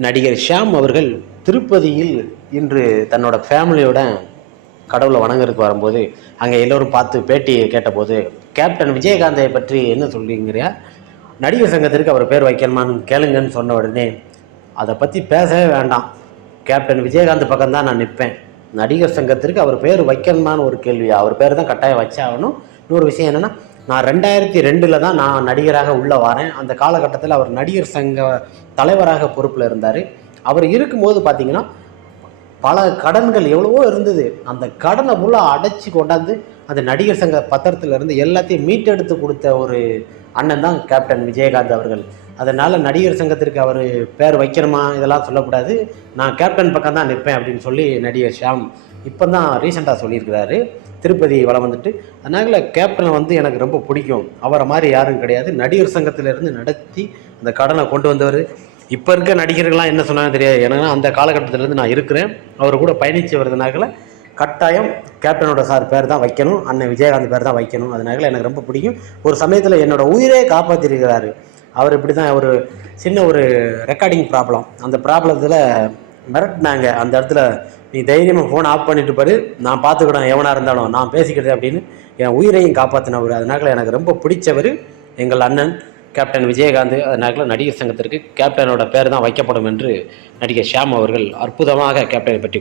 நடிகர் ஷியாம் அவர்கள் திருப்பதியில் இன்று தன்னோட ஃபேமிலியோட கடவுளை வணங்குறதுக்கு வரும்போது அங்கே எல்லோரும் பார்த்து பேட்டியை கேட்டபோது கேப்டன் விஜயகாந்தை பற்றி என்ன சொல்கிறீங்கிறியா நடிகர் சங்கத்திற்கு அவர் பேர் வைக்கணுமான்னு கேளுங்கன்னு சொன்ன உடனே அதை பற்றி பேசவே வேண்டாம். கேப்டன் விஜயகாந்த் பக்கம் தான் நான் நிற்பேன் நடிகர் சங்கத்திற்கு அவர் பேர் வைக்கணுமான்னு ஒரு கேள்வி அவர் பேர் தான் கட்டாயம் வச்சாகணும் இன்னொரு விஷயம் என்னென்னா நான் ரெண்டாயிரத்தி ரெண்டில் தான் நான் நடிகராக உள்ளே வரேன். அந்த காலகட்டத்தில் அவர் நடிகர் சங்க தலைவராக பொறுப்பில் இருந்தார். அவர் இருக்கும்போது பார்த்தீங்கன்னா பல கடன்கள் எவ்வளவோ இருந்தது. அந்த கடனை ஃபுல்லாக அடைச்சி கொண்டாந்து அந்த நடிகர் சங்க பத்திரத்தில் இருந்து எல்லாத்தையும் மீட்டெடுத்து கொடுத்த ஒரு அண்ணன் தான் கேப்டன் விஜயகாந்த் அவர்கள். அதனால் நடிகர் சங்கத்திற்கு அவர் பேர் வைக்கணுமா? இதெல்லாம் சொல்லக்கூடாது. நான் கேப்டன் பக்கம் தான் நிற்பேன் அப்படின்னு சொல்லி நடிகர் ஷியாம் இப்போ தான் ரீசெண்டாக சொல்லியிருக்கிறாரு. திருப்பதி வளம் வந்துட்டு அதனால் கேப்டனை வந்து எனக்கு ரொம்ப பிடிக்கும். அவரை மாதிரி யாரும் கிடையாது. நடிகர் சங்கத்திலேருந்து நடத்தி அந்த கடனை கொண்டு வந்தவர். இப்போ இருக்க நடிகர்கள்லாம் என்ன சொன்னாங்க தெரியாது. ஏன்னா அந்த காலகட்டத்திலேருந்து நான் இருக்கிறேன். அவர் கூட பயணித்து வருதுனால கட்டாயம் கேப்டனோட சார் பேர் தான் வைக்கணும். அண்ணன் விஜயகாந்த் பேர் தான் வைக்கணும். அதனால எனக்கு ரொம்ப பிடிக்கும். ஒரு சமயத்தில் என்னோட உயிரே காப்பாற்றிருக்கிறாரு அவர் இப்படி தான் ஒரு சின்ன ஒரு ரெக்கார்டிங் ப்ராப்ளம் அந்த ப்ராப்ளத்தில் மிரட்டினாங்க. அந்த இடத்துல நீ தைரியமாக ஃபோனை ஆஃப் பண்ணிட்டு பாரு. நான் பார்த்துக்கிடேன் எவனாக இருந்தாலும். நான் பேசிக்கிறது அப்படின்னு என் உயிரையும் காப்பாற்றினவர் அதனால எனக்கு ரொம்ப பிடிச்சவர் எங்கள் அண்ணன் கேப்டன் விஜயகாந்த். அதனால நடிகர் சங்கத்திற்கு கேப்டனோட பேர் தான் வைக்கப்படும் என்று நடிகர் ஷியாம் அவர்கள் அற்புதமாக கேப்டனை பற்றி